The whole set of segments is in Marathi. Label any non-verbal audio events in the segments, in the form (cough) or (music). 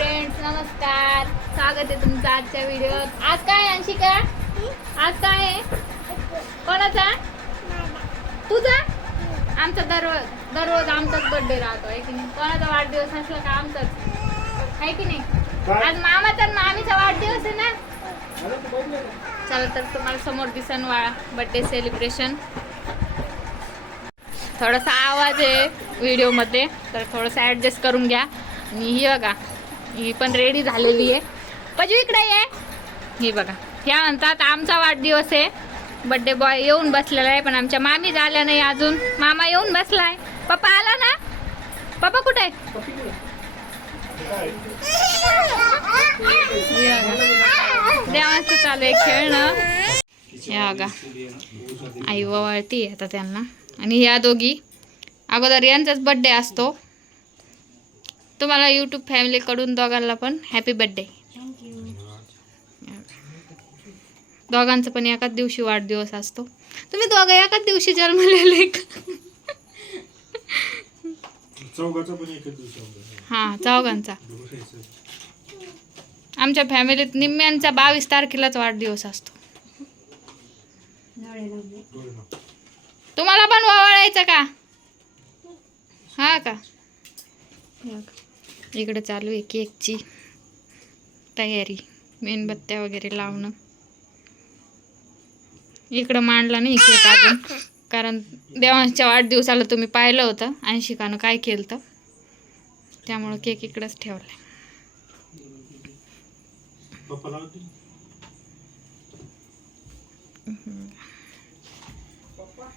फ्रेंड्स नमस्कार. स्वागत आहे तुमचं आजच्या व्हिडिओत आज काय अंशिका? आज काय आहे? कोणाचा? तुझा? आमचा दररोज दररोज आमचाच बर्थडे राहतो आहे की नाही? कोणाचा वाढदिवस असला का आमचाच? आहे की नाही? आज मामाचा आणि मामीचा वाढदिवस आहे ना? चला तर तुम्हाला समोर दिसन वा बर्थडे सेलिब्रेशन थोडासा आवाज आहे व्हिडिओमध्ये तर थोडंसं ॲडजस्ट करून घ्या. आणि ही बघा ही पण रेडी झालेली आहे. पजू इकडे आहे हे बघा. ह्या म्हणतात आमचा वाढदिवस आहे. बड्डे बॉय येऊन बसलेला आहे पण आमच्या मामी झाल्या नाही अजून. मामा येऊन बसलाय. पप्पा आला ना? पप्पा कुठे आहे? देवाचं चालू आहे खेळणं. या बघा. आई वळती आता त्यांना. आणि ह्या दोघी. अगोदर यांचाच बड्डे असतो. तुम्हाला यूट्यूब फॅमिलीकडून दोघांना पण हॅपी बड्डे दोघांचा पण एकाच दिवशी वाढदिवस असतो. तुम्ही दोघं एकाच दिवशी जन्मलेले हां चौघांचा. आमच्या फॅमिलीत निम्म्यांचा बावीस तारखेलाच वाढदिवस असतो. तुम्हाला पण ओवाळायचं का? हा का? हे. इकडे चालू आहे केकची तयारी मेणबत्त्या वगैरे लावणं. इकडं मांडला नाही केक अजून कारण देवांच्या वाढदिवसाला तुम्ही पाहिलं होतं ऐंशिकानं काय केलं तर त्यामुळं केक इकडंच ठेवला पप्पा.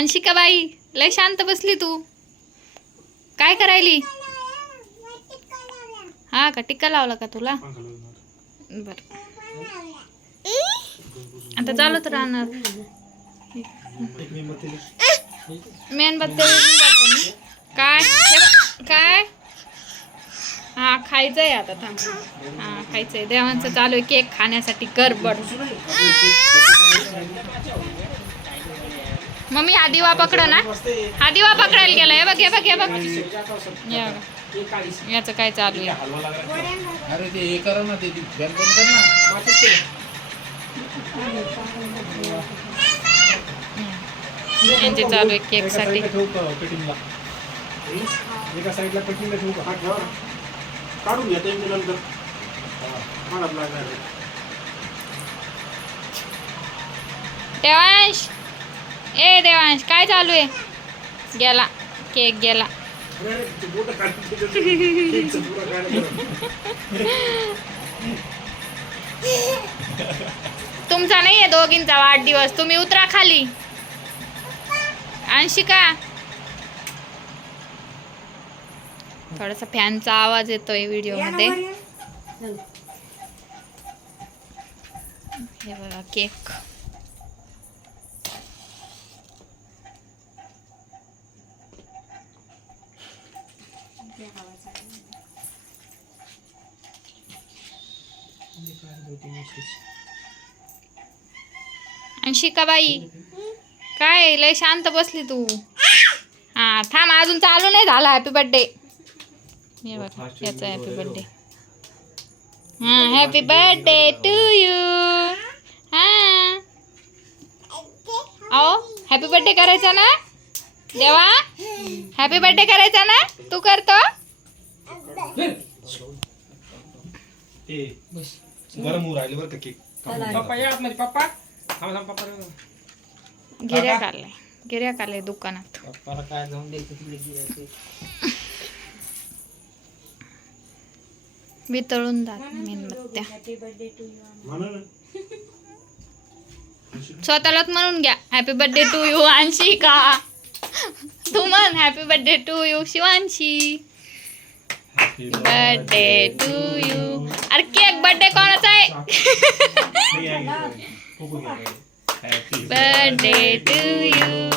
अंशिका बाई लय शांत बसली तू. काय करायली? हा का टिक्का लावला का तुला? बर. आता चालत राहणार. मेणबत्ती काय? काय? हा खायचंय आता थांब. हा खायचंय. देवांचं चालू आहे केक खाण्यासाठी गरबड मम्मी हा दिवा पकड ना. हा दिवा पकडायला गेला. हे बघ हे बघ हे बघ. याचं काय चालू आहे? अरे ते हे करा ना ते फॅन बंद कर ना. यांचे चालू आहे केकसाठी एका साईडला कटिंगला ठेवू का? हा ठेवा काढून घ्या ते मी नंतर. मला लागणार आहे. ए देवांश काय चालू आहे? गेला केक गेला. तुमचा नाही आहे दोघींचा वाढदिवस तुम्ही उतरा खाली. अंशिका. थोडासा फॅनचा आवाज येतोय व्हिडिओमध्ये हे बघा केक. अंशिका बाई काय लय शांत बसली तू. हा थांब अजून चालू नाही झाला. हॅपी बर्थडे हे बघा याचा हॅपी बर्थडे हा हॅपी बर्थडे टू यू हा. अहो हॅपी बर्थडे करायचा ना? देवा हॅपी बर्थडे करायचा ना? तू करतो. ए, गरम होऊ राहिले बरं का केक. पप्पा या आतमध्ये पप्पा. थांब थांब पप्पा रे. गिऱ्या काढलाय गिऱ्या काढलाय दुकानात. पप्पाला काय जाऊन द्यायचं तिकडे गिरायचं वितळून जात मेणबत्त्या स्वतःलाच म्हणून घ्या happy birthday to you Anshika. तू म्हण happy birthday to you Shivanshi. Birthday to you अरे केक बर्थडे कोणाचा आहे हे आहे, हे आहे. कोको घ्या. Happy बर्थडे टू यू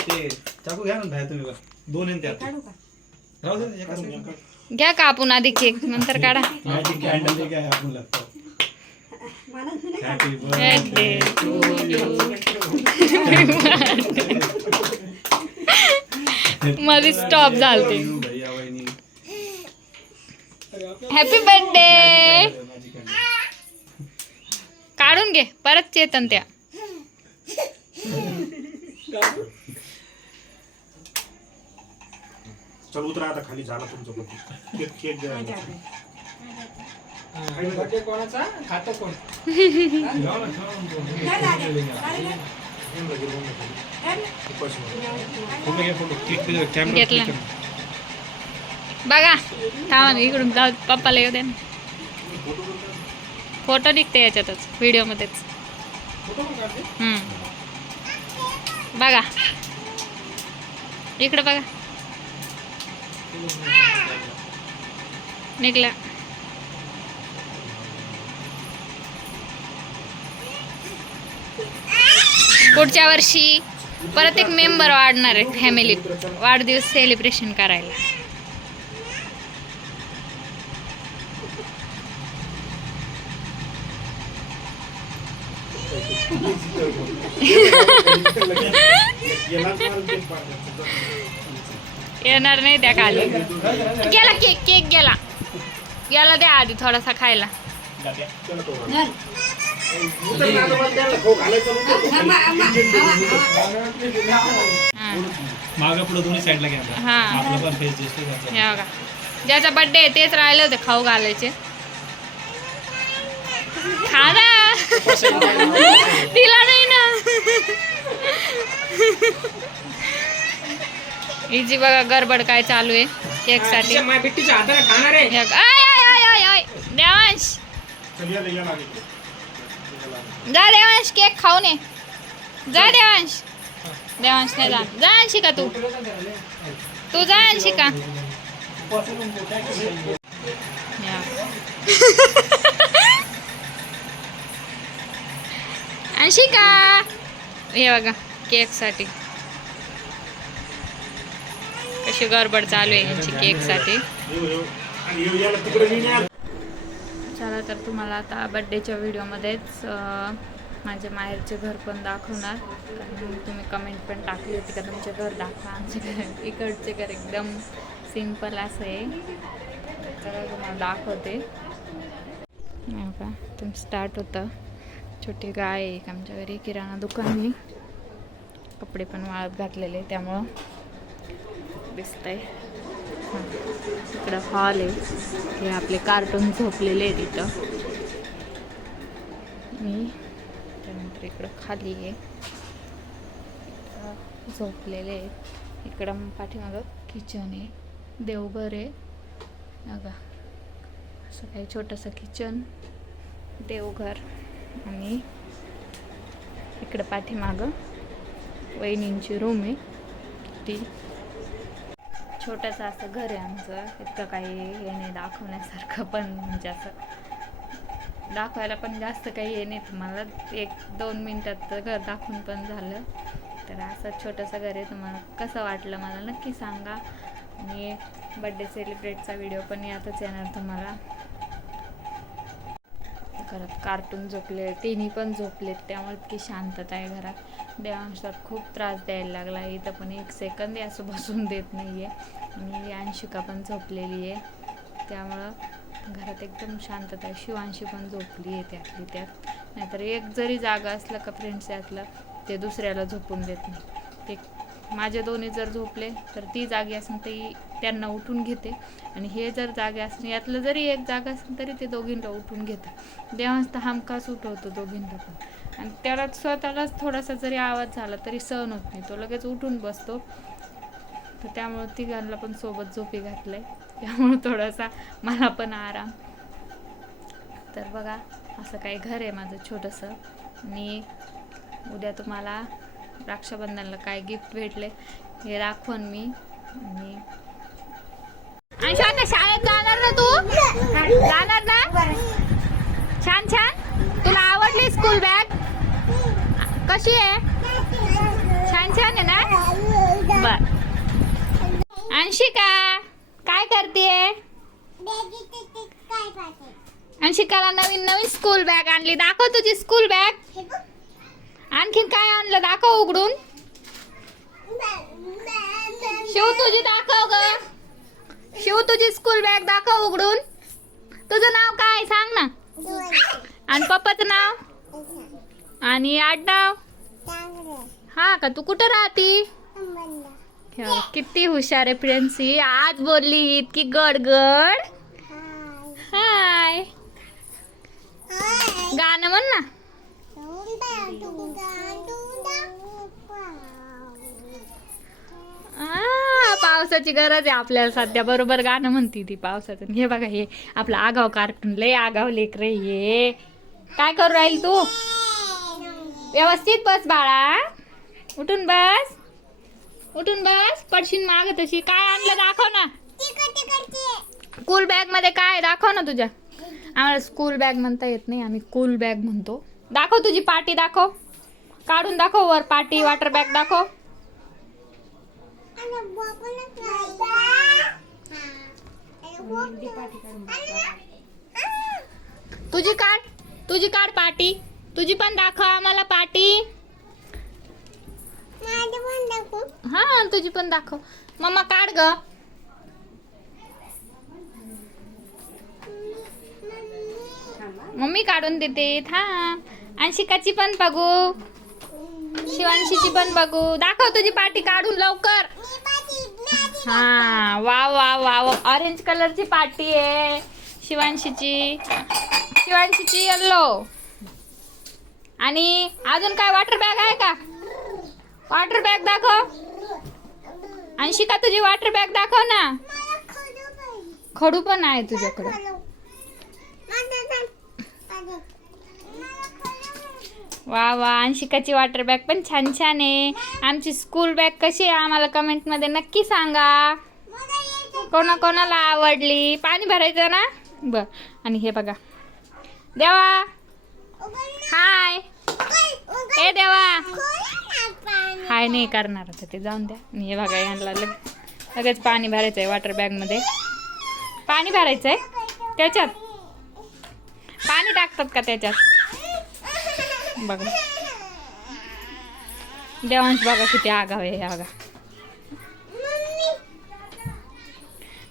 ते चाकू घ्या ना बाहेर तुम्ही बघ. दोन आहे त्यात राहू दे ना, एका काढून side. घ्या, काढून. घ्या कापून आधी केक नंतर काढा मॅजिक कॅन्डल जे काय मध्ये स्टॉप झालते. हॅपी बर्थडे काढून घे परत चेतन त्या चल उतरा आता खाली झाला तुमचं बर्थडे केक केक द्या. बर्थडे कोणाचा? खातो कोण? (laughs) घेतला. बघा थांबा इकडून जाऊ पप्पाला येऊ दे ना. फोटो निघते याच्यातच व्हिडिओमध्येच. बघा. इकडं बघा. निघला. पुढच्या वर्षी परत एक मेंबर वाढणार आहे फॅमिलीत वाढदिवस सेलिब्रेशन करायला. येणार नाही त्या खाली. गेला केक केक गेला. गेला द्या आधी थोडासा खायला. मागं पुढे दोन्ही साईडला घ्या हा. आपलं पण फेस दिसतो त्याचा. हे बघा. ज्याचा बर्थडे आहे तेच राहिले होते खाऊ घालायचे. खा ना तिला नाही ना. हिची बघा गडबड काय चालू आहे केकसाठी माय बिट्टीच्या हाताने खाणार आहे. हे बघा. आय आय आय आय आय. देवांश. जा देवांश केक खाऊ नये जा देवांश. देवांश नाही जा. जा शिका तू. तू जा शिका अंशिका. हे बघा केकसाठी. कशी गडबड चालू आहे यांची केकसाठी. तर तुम्हाला आता बड्डेच्या व्हिडिओमध्येच माझ्या माहेरचे घर पण दाखवणार. कारण तुम्ही कमेंट पण टाकली होती का तुमचे घर दाखवा आमचे घर. इकडचे घर एकदम सिंपल असं आहे. तर तुम्हाला दाखवते. हो का तुम स्टार्ट होतं. छोटी गाय आहे एक आमच्या घरी किराणा दुकान आहे. कपडे पण वाळत घातलेले त्यामुळं दिसतंय. इकडं हॉल आहे. हे आपले कार्टून झोपलेले आहेत इथं. मी त्यानंतर इकडं खाली आहे. झोपलेले आहेत. इकडं पाठीमागं किचन आहे. देवघर आहे. बघा असं काही छोटंसं किचन देवघर आणि इकडं पाठीमागं वहिनींची रूम आहे. ती छोटंसं असं घर आहे आमचं. इतकं काही हे नाही दाखवण्यासारखं पण म्हणजे असं. दाखवायला पण जास्त काही हे नाही. तुम्हाला एक दोन मिनटात तर घर दाखवून पण झालं. तर असं छोटंसं घर आहे. तुम्हाला कसं वाटलं मला नक्की सांगा. आणि बड्डे सेलिब्रेटचा व्हिडिओ पण यातच येणार तुम्हाला. घरात कार्टून झोपले. तिन्ही पण झोपलेत. त्यामुळे इतकी शांतता आहे घरात. देवांशात खूप त्रास द्यायला लागला. इथं पण एक सेकंद असं बसून देत नाही आहे आणि अंशिका पण झोपलेली आहे. त्यामुळं घरात एकदम शांतता आहे. शिवांशी पण झोपली आहे त्यातली त्यात. नाहीतर एक जरी जागा असलं का फ्रेंड्स यातलं ते दुसऱ्याला झोपून देत नाही. ते माझे दोन्ही जर झोपले तर ती जागी असेल ती त्यांना उठून घेते. आणि हे जर जागे असेल यातलं जरी एक जागा असेल तरी ते दोघींना उठून घेतात. देवांस तर हमखास उठवतो दोघींना पण. आणि त्याला स्वतःलाच थोडासा जरी आवाज झाला तरी सहन होत नाही. तो लगेच उठून बसतो. तर त्यामुळं तिघांना पण सोबत झोपी घातलंय. त्यामुळं थोडासा मला पण आराम. तर बघा असं काही घर आहे माझं छोटंसं. आणि उद्या तुम्हाला रक्षाबंधनला काय गिफ्ट भेटले हे दाखवून मी. आणि आणि शाळेत जाणार ना तू? जाणार ना? छान छान. तुला आवडली स्कूल बॅग कशी आहे? छान छान आहे ना? बर. अंशिका काय करते अंशिकाला नवीन नवीन स्कूल बॅग आणली. दाखव तुझी स्कूल बॅग आणखीन काय आणलं? दाखव उघडून. शिव तुझी दाखव ग. शिव तुझी स्कूल बॅग दाखव उघडून. तुझं नाव काय? सांग ना. आणि पप्पाचं नाव? आणि आडनाव? हा का? तू कुठं राहती? किती हुशार आहे प्रियंसी आज बोलली इतकी गडगड. हाय. गाणं म्हण ना. पावसाची गरज आहे आपल्याला सध्या. बरोबर गाणं म्हणती ती पावसाचं. हे बघा हे आपलं आगाव कार्टून लय आगाव लेकर हे. काय करू राहील तू? व्यवस्थित बस बाळा. उठून बस. उठून बस पडशील माग तशी. काय आणलं दाखव ना. स्कूल बॅगमध्ये काय? दाखव ना तुझ्या. आम्हाला स्कूल बॅग म्हणता येत नाही आम्ही कूल बॅग म्हणतो. दाखव तुझी पाटी दाखव. काढून दाखव वर पाटी वॉटर बॅग दाखव. तुझी काढ तुझी काढ पाटी. तुझी पण दाखव आम्हाला पाटी. हा तुझी पण दाखव. मम्मा काढ ग. मम्मी काढून देते थांब. अंशिकाची पण बघू. शिवांशीची पण बघू. दाखव तुझी पाटी काढून लवकर. हा वा वा वा वा. ऑरेंज कलरची पाटी आहे. शिवांशीची. शिवांशीची येल्लो आणि अजून काय? वॉटर बॅग आहे का? वॉटर बॅग दाखव. अंशिका तुझी वॉटर बॅग दाखव ना. खडू पण आहे तुझ्याकडे. वा वा अंशिकाची वॉटर बॅग पण छान छान आहे. आमची स्कूल बॅग कशी आहे आम्हाला कमेंटमध्ये नक्की सांगा. कोणा कोणाला आवडली? पाणी भरायचं ना? बर. आणि हे बघा. देवा. हाय ए देवा. हाय नाही करणार आता ते जाऊन द्या. आणि हे बघा यांना लग लगेच पाणी भरायचं आहे वॉटर बॅगमध्ये पाणी भरायचं आहे त्याच्यात? पाणी टाकतात का त्याच्यात? बघा. देवांश बघा किती आगाव आहे आगा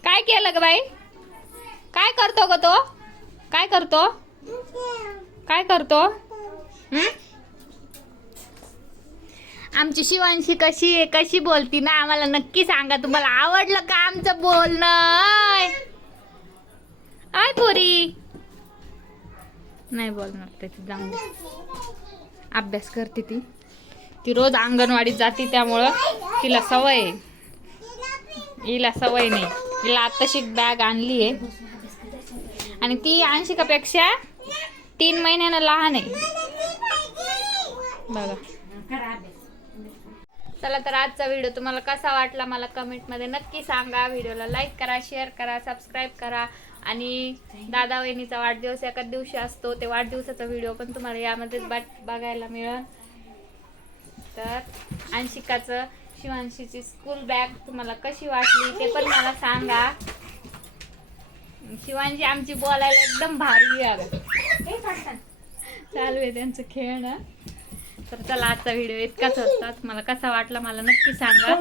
काय केलं ग बाई? काय करतो ग तो? काय करतो? काय करतो? आमची शिवांशी कशी आहे कशी बोलती ना आम्हाला नक्की सांगा. तुम्हाला आवडलं का आमचं बोलणं? आय पोरी. नाही बोलणार त्याची जाऊन अभ्यास करते ती. ती रोज अंगणवाडीत जाते त्यामुळं तिला सवय आहे. हिला सवय नाही. तिला आत्ताशी बॅग आणली आहे. आणि ती अंशिकापेक्षा तीन महिन्यानं लहान आहे. बघा. चला तर आजचा व्हिडिओ तुम्हाला कसा वाटला मला कमेंटमध्ये नक्की सांगा. व्हिडिओला लाईक करा शेअर करा सबस्क्राईब करा. आणि दादा वहिनीचा वाढदिवस एकाच दिवशी असतो ते वाढदिवसाचा व्हिडिओ पण तुम्हाला यामध्येच बघायला मिळेल. तर अंशिकाचं शिवांशीची स्कूल बॅग तुम्हाला कशी वाटली ते पण मला सांगा. शिवांशी आमची बोलायला एकदम भारी आहे. चालू आहे त्यांचं खेळणं. तर चला आजचा व्हिडिओ इतकाच होता मला कसा वाटला मला नक्की सांगा.